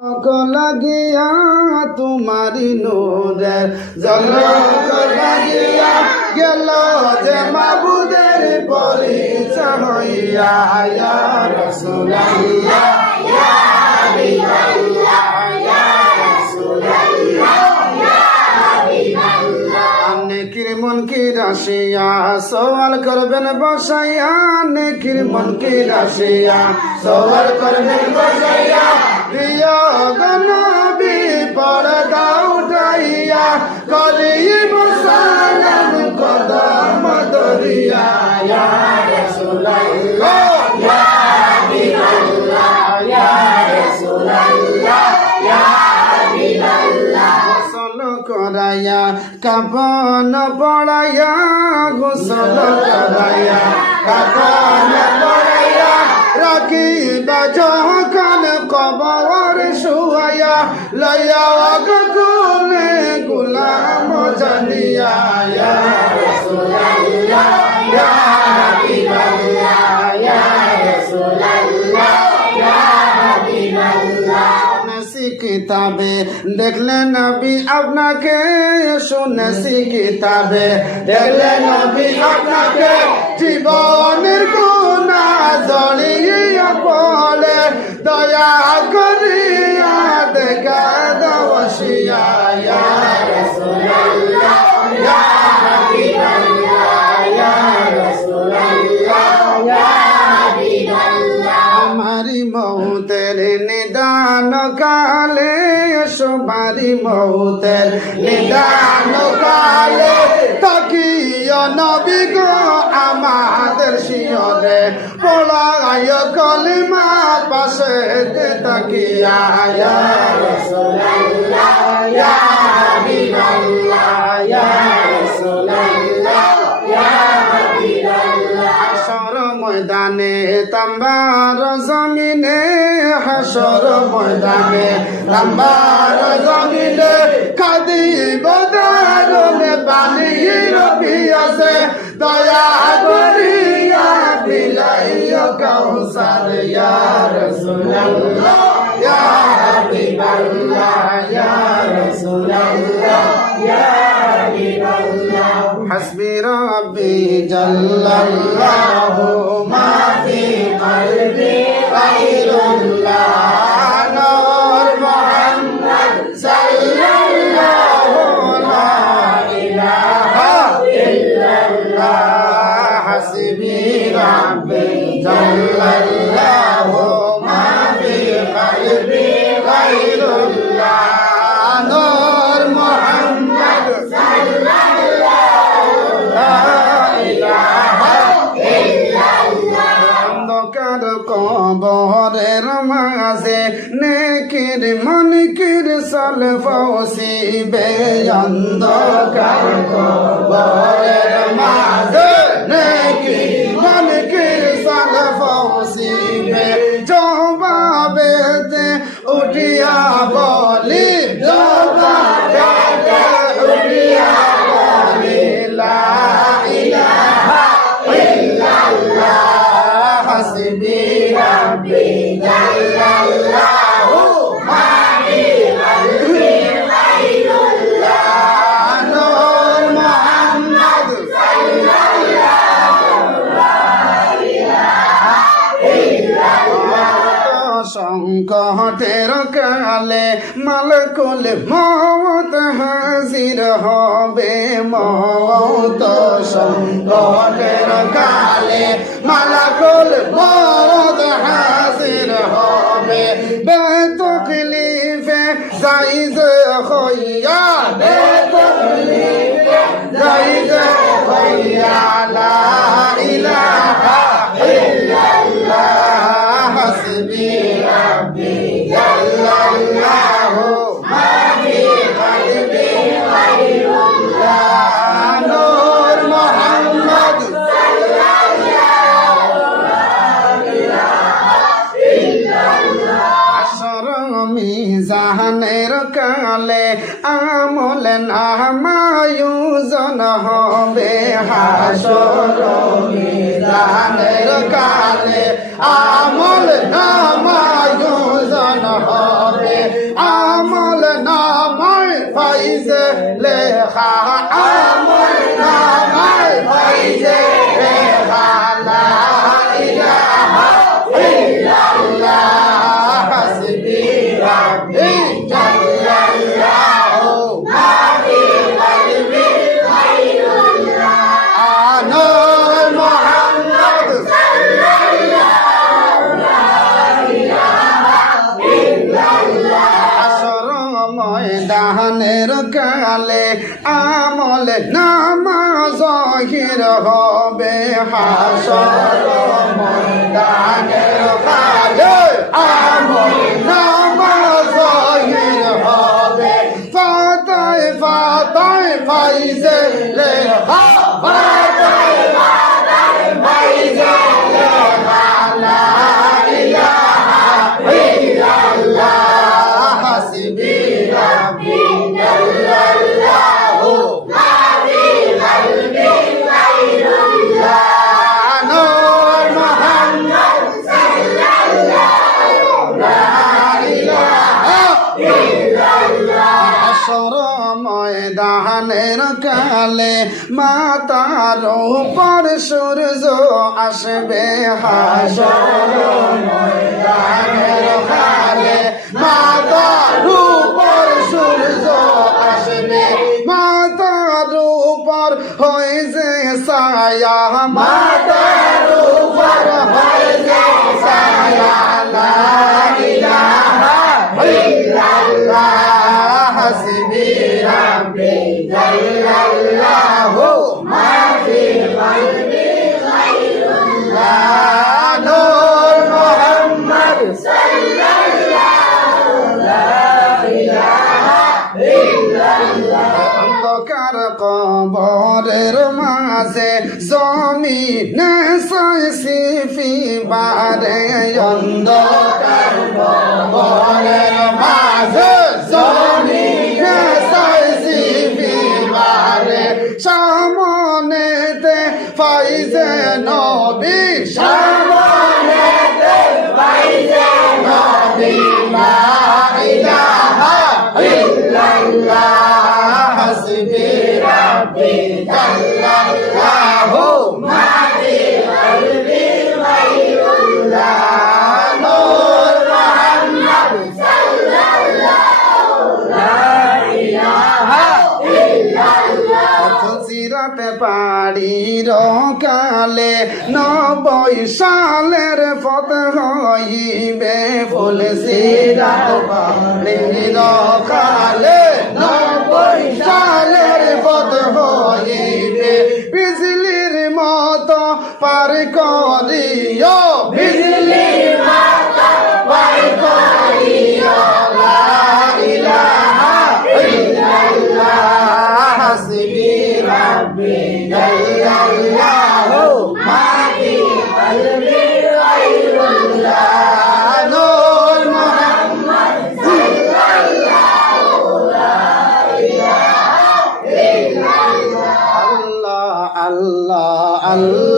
লাগিয়া তোমারি নূরের ঝলক লাগিয়া গেল যে মাবুদের পরিচয় হইয়া ইয়া রাসূলুল্লাহ ইয়া হাবিবাল্লাহ ইয়া রাসূলুল্লাহ ইয়া হাবিবাল্লাহ। নেকির মুনকির আসিয়া সওয়াল করবেন বসাইয়া, নেকির মুনকির আসিয়া সওয়াল করবেন বসাইয়া, প্রিয় নবী পর্দা উঠাইয়া করিব সালাম কদম ধরিয়া ইয়া রাসূলুল্লাহ ইয়া হাবিবাল্লাহ ইয়া রাসূলুল্লাহ ইয়া হাবিবাল্লাহ। গোসল করাইয়া কাফন পড়াইয়া, গোসল করাইয়া কাফন পড়াইয়া রাখিবা যখন কবর শুয়াইয়া, লইয়া গগনে গুলাম জানিয়া ইয়া রাসূলুল্লাহ ইয়া হাবিবাল্লাহ ইয়া রাসূলুল্লাহ ইয়া হাবিবাল্লাহ। শুনেছি কিতাবে দেখলেন নবী আপনাকে, শুনেছি কিতাবে দেখলেন নবী আপনাকে, জীবনের গুনাহ জড়িয়ে পড়ে দয়া করিয়া দেখা দওয়াশিয়া ইয়া রাসূলুল্লাহ ইয়া হাবিবাল্লাহ ইয়া রাসূলুল্লাহ ইয়া হাবিবাল্লাহ। আমারি মৌতের নিদান কালে, সবারি মৌতের নিদান কালে তাকিয়া নবী গো আমাদের শিয়রে পড়ায় কলিমা পাশে তাকিয়া ইয়া রাসূলুল্লাহ ইয়া হাবিবাল্লাহ ইয়া রাসূলুল্লাহ ইয়া হাবিবাল্লাহ। হাশর ময়দানে তাম্বার জমিনে, হাশর ময়দানে তাম্বার জমিনে কাঁদিব দারুণে বানির পিয়াসে, দয়া করিয়া বিলাইয়া কাউসার ইয়া রাসূলুল্লাহ ইয়া হাবিবাল্লাহ ইয়া রাসূলুল্লাহ ইয়া হাবিবাল্লাহ। হাসবি রাব্বি জাল্লাল্লাহু মা ফি কলবি গায়রুল্লাহ, নূর মুহাম্মদ সাল্লাল্লাহু লা ইলাহা ইল্লাল্লাহ। হাসবি রাব্বি জাল্লাল্লাহু মা ফি কলবি গায়রুল্লাহ, নূর মুহাম্মদ সাল্লাল্লাহু লা ইলাহা ইল্লাল্লাহ। অন্ধকার কবরের মাঝে নেকির মুনকির সল ফসিবে, অন্ধকার কবরের মাঝে নেকির মুনকির সল ফসিবে, জবাবেতে উঠিয়া বলি জবাবেতে উঠিয়া বলি লা ইলাহা ইল্লাল্লাহ। হাসবি রাব্বি জাল্লাল্লাহু মা ফি কলবি গায়রুল্লাহ, নূর মুহাম্মদ সাল্লাল্লাহু লা ইলাহা ইল্লাল্লাহ। সংকটের কালে মালকুল মওত হাজির হবে, মওত সংকটের কালে মালকুল মওত হাজির হবে, বেতকলিফে জাইজ হইয়া, বেতকলিফে জাইজ হইয়া লা ইলাহা ইল্লাল্লাহ। হাসবি রাব্বি জাল্লাল্লাহু মা ফি কলবি গায়রুল্লাহ, নূর মুহাম্মদ সাল্লাল্লাহু লা ইলাহা ইল্লাল্লাহ। হাশর মিজানের কালে আমল নামায়ুজন হবে, হাশর মিজানের কালে আমল নামায়ুজন হবে, ফাইজে লেখা আমল নামায় ফাইজে লেখা লা ইলাহা ইল্লাল্লাহ হাসবি রাব্বি জাল্লাল্লাহু মা ফি কলবি গায়রুল্লাহ আনুর মুহাম্মদ সাল্লাল্লাহু লা ইলাহা ইল্লাল্লাহ আসর ময়দানের কালে আমল নামাজ জাহির হবে হাসর ময়দানের কালে আমল নামাজ জাহির হবে ফাতায় ফাতায় ফাইজে লেখা ফাতায় ফাতায় ফাইজে লেখা লা ইলাহা ইল্লাল্লাহ হাসবি রাব্বি জাল্লাল্লাহু মা ফি কলবি গায়রুল্লাহ নূর মুহাম্মদ সাল্লাল্লাহু লা ইলাহা ইল্লাল্লাহ আসর ময়দানের কালে মাতার উপর সূর্য আসবে হাসর ময়দানের কালে মাতার উপর সূর্য আসবে মাতার উপর হয়ে যে ছায়া মাতার উপর হয়ে যে ছায়া লা ইলাহা ইল্লাল্লাহ হাসবি রাব্বি জাল্লাল্লাহু মা ফি কলবি গায়রুল্লাহ নূর মুহাম্মদ সাল্লাল্লাহু লা ইলাহা ইল্লাল্লাহ অন্ধকার কবরের মাঝে জমিনে সাইসি ফিবারে অন্ধকার কবরের মাঝে জমিনে সাইসি ফিবারে সামনেতে ফাইজে নবী সামনেতে ফাইজে নবী লা ইলাহা ইল্লাল্লাহ হাসবি রাব্বি জাল্লাল্লাহু মা ফি কলবি গায়রুল্লাহ নূর মুহাম্মদ সাল্লাল্লাহু লা ইলাহা ইল্লাল্লাহ ফজিরাতে পাড়ির কালে 90 সালের ফতহ হইবে ফুল সিরাত পাড়ির কালে 90 সালের ফতহ হইবে বিজলির মতো পার করিও বিজলির মতো পার করিও লা ইলাহা ইল্লাল্লাহ হাসবি রাব্বি জাল্লাল্লাহু মা ফি কলবি গায়রুল্লাহ নূর মুহাম্মদ সাল্লাল্লাহু লা ইলাহা ইল্লাল্লাহ আল্লাহ আল্লাহ আল্লাহ